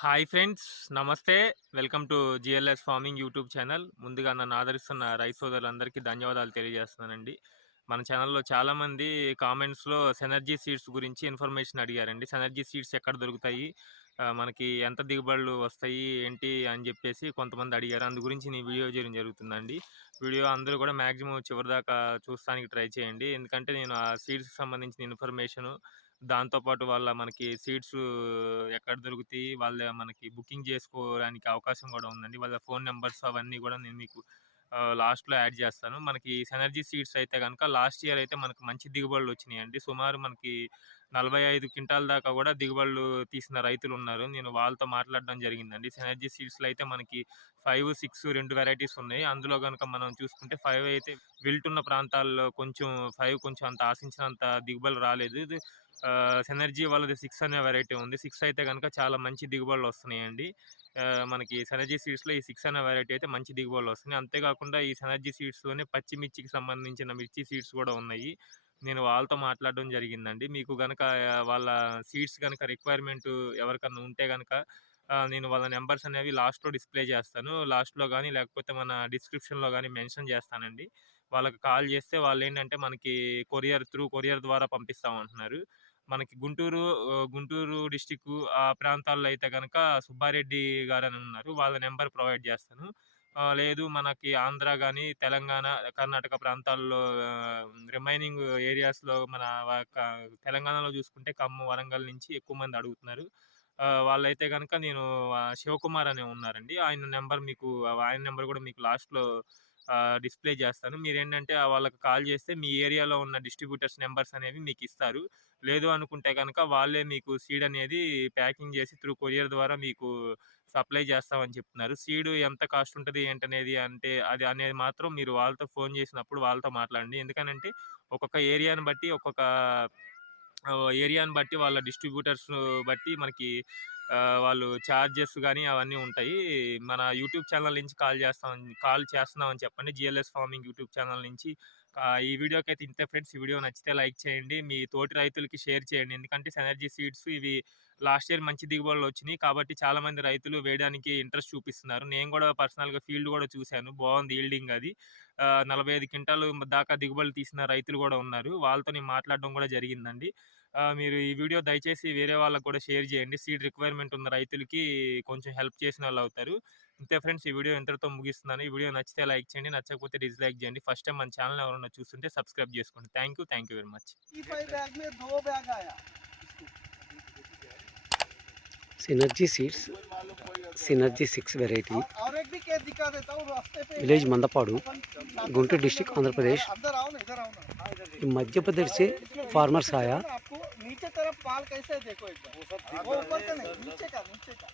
Hi friends నమస్తే. Welcome to GLS farming YouTube channel. ముందుగా నన్ను ఆదరిస్తున్న రైస్ సోదరులందరికీ ధన్యవాదాలు తెలియజేస్తున్నానండి. మన ఛానల్లో చాలామంది కామెంట్స్లో సెనర్జీ సీడ్స్ గురించి ఇన్ఫర్మేషన్ అడిగారండి. సెనర్జీ సీడ్స్ ఎక్కడ దొరుకుతాయి? మనకి ఎంత దిగుబడులు వస్తాయి? ఏంటి? అని చెప్పేసి కొంతమంది అడిగారు. అందు గురించి నీ వీడియో చేయడం జరుగుతుందండి. వీడియో అందరూ కూడా మ్యాక్సిమం చివరిదాకా చూస్తానికి ట్రై చేయండి. ఎందుకంటే నేను ఆ సీడ్స్కి సంబంధించిన ఇన్ఫర్మేషను దాంతోపాటు వాళ్ళ మనకి సీట్స్ ఎక్కడ దొరుకుతాయి వాళ్ళ మనకి బుకింగ్ చేసుకోవడానికి అవకాశం కూడా ఉందండి. వాళ్ళ ఫోన్ నెంబర్స్ అవన్నీ కూడా నేను మీకు లాస్ట్లో యాడ్ చేస్తాను. మనకి సెనర్జీ సీడ్స్ అయితే కనుక లాస్ట్ ఇయర్ అయితే మనకు మంచి దిగుబడులు వచ్చినాయండి. సుమారు మనకి నలభై ఐదు క్వింటాల దాకా కూడా దిగుబడులు తీసిన రైతులు ఉన్నారు. నేను వాళ్ళతో మాట్లాడడం జరిగిందండి. సెనర్జీ సీడ్స్లో అయితే మనకి ఫైవ్ సిక్స్ రెండు వెరైటీస్ ఉన్నాయి. అందులో కనుక మనం చూసుకుంటే ఫైవ్ అయితే వెళ్తున్న ప్రాంతాల్లో కొంచెం ఫైవ్ కొంచెం అంత ఆశించినంత దిగుబడులు రాలేదు. సెనర్జీ వాళ్ళది సిక్స్ అనే వెరైటీ ఉంది. సిక్స్ అయితే కనుక చాలా మంచి దిగుబడులు వస్తున్నాయండి. మనకి సెనర్జీ సీడ్స్లో ఈ సిక్స్ అనే వెరైటీ అయితే మంచి దిగుబడులు వస్తున్నాయి. అంతేకాకుండా ఈ సెనర్జీ సీడ్స్లోనే పచ్చిమిర్చికి సంబంధించిన మిర్చి సీడ్స్ కూడా ఉన్నాయి. నేను వాళ్ళతో మాట్లాడడం జరిగిందండి. మీకు కనుక వాళ్ళ సీడ్స్ కనుక రిక్వైర్మెంట్ ఎవరికన్నా ఉంటే కనుక నేను వాళ్ళ నెంబర్స్ అనేవి లాస్ట్లో డిస్ప్లే చేస్తాను. లాస్ట్లో కానీ లేకపోతే మన డిస్క్రిప్షన్లో కానీ మెన్షన్ చేస్తానండి. వాళ్ళకి కాల్ చేస్తే వాళ్ళు ఏంటంటే మనకి కొరియర్ త్రూ కొరియర్ ద్వారా పంపిస్తామంటున్నారు. మనకి గుంటూరు గుంటూరు డిస్టిక్ ఆ ప్రాంతాల్లో అయితే కనుక సుబ్బారెడ్డి గారు అని ఉన్నారు వాళ్ళ నెంబర్ ప్రొవైడ్ చేస్తాను. లేదు మనకి ఆంధ్ర కానీ తెలంగాణ కర్ణాటక ప్రాంతాల్లో రిమైనింగ్ ఏరియాస్లో మన తెలంగాణలో చూసుకుంటే కమ్ము వరంగల్ నుంచి ఎక్కువ మంది అడుగుతున్నారు. వాళ్ళైతే కనుక నేను శివకుమార్ అనే ఉన్నారండి. ఆయన నెంబర్ మీకు ఆయన నెంబర్ కూడా మీకు లాస్ట్లో డిస్ప్లే చేస్తాను. మీరు ఏంటంటే వాళ్ళకి కాల్ చేస్తే మీ ఏరియాలో ఉన్న డిస్ట్రిబ్యూటర్స్ నెంబర్స్ అనేవి మీకు ఇస్తారు. లేదు అనుకుంటే కనుక వాళ్ళే మీకు సీడ్ అనేది ప్యాకింగ్ చేసి త్రూ కొరియర్ ద్వారా మీకు సప్లై చేస్తామని చెప్తున్నారు. సీడ్ ఎంత కాస్ట్ ఉంటుంది ఏంటనేది అంటే అది అనేది మాత్రం మీరు వాళ్ళతో ఫోన్ చేసినప్పుడు వాళ్ళతో మాట్లాడండి. ఎందుకనంటే ఒక్కొక్క ఏరియాని బట్టి ఒక్కొక్క ఏరియాని బట్టి వాళ్ళ డిస్ట్రిబ్యూటర్స్ బట్టి మనకి వాళ్ళు ఛార్జెస్ కానీ అవన్నీ ఉంటాయి. మన యూట్యూబ్ ఛానల్ నుంచి కాల్ చేస్తాం కాల్ చేస్తున్నామని చెప్పండి. జిఎల్ఎస్ ఫార్మింగ్ యూట్యూబ్ ఛానల్ నుంచి ఈ వీడియోకి అయితే ఇంతే ఫ్రెండ్స్. ఈ వీడియో నచ్చితే లైక్ చేయండి. మీ తోటి రైతులకి షేర్ చేయండి. ఎందుకంటే సెనర్జీ సీడ్స్ ఇవి లాస్ట్ ఇయర్ మంచి దిగుబడులు వచ్చినాయి. కాబట్టి చాలామంది రైతులు వేయడానికి ఇంట్రెస్ట్ చూపిస్తున్నారు. నేను కూడా పర్సనల్గా ఫీల్డ్ కూడా చూశాను. బాగుంది ఈల్డింగ్ అది. నలభై ఐదు క్వింటాలు దాకా దిగుబడులు తీసిన రైతులు కూడా ఉన్నారు. వాళ్ళతో నేను మాట్లాడడం కూడా జరిగిందండి. మీరు ఈ వీడియో దయచేసి వేరే వాళ్ళకి కూడా షేర్ చేయండి. సీడ్ రిక్వైర్మెంట్ ఉన్న రైతులకి కొంచెం హెల్ప్ చేసిన వాళ్ళు అవుతారు. ఇంతే ఫ్రెండ్స్ ఈ వీడియో ఇంతటితో ముగిస్తున్నాను ఈ వీడియో నచ్చితే లైక్ చేయండి నచ్చకపోతే డిస్లైక్ చేయండి ఫస్ట్ టైం మన ఛానల్ ఎవరైనా చూస్తుంటే సబ్స్క్రైబ్ చేసుకోండి thank you thank you very much E five bag में दो बैग आया Synergy seeds Synergy six variety और और एक भी केस दिखा देता हूँ रास्ते पे विलेज मंदपाड़ू अपन- गुंटूर डिस्ट्रिक्ट आंध्र प्रदेश अंदर आओ ना इधर आओ ना हाँ, इधर देखो। ये मध्य प्रदेश से इसमें फार्मर्स नीचे आया ना आपको नीचे तरफ माल कैसे है देखो एक बार वो ऊपर का नहीं नीचे का नीचे का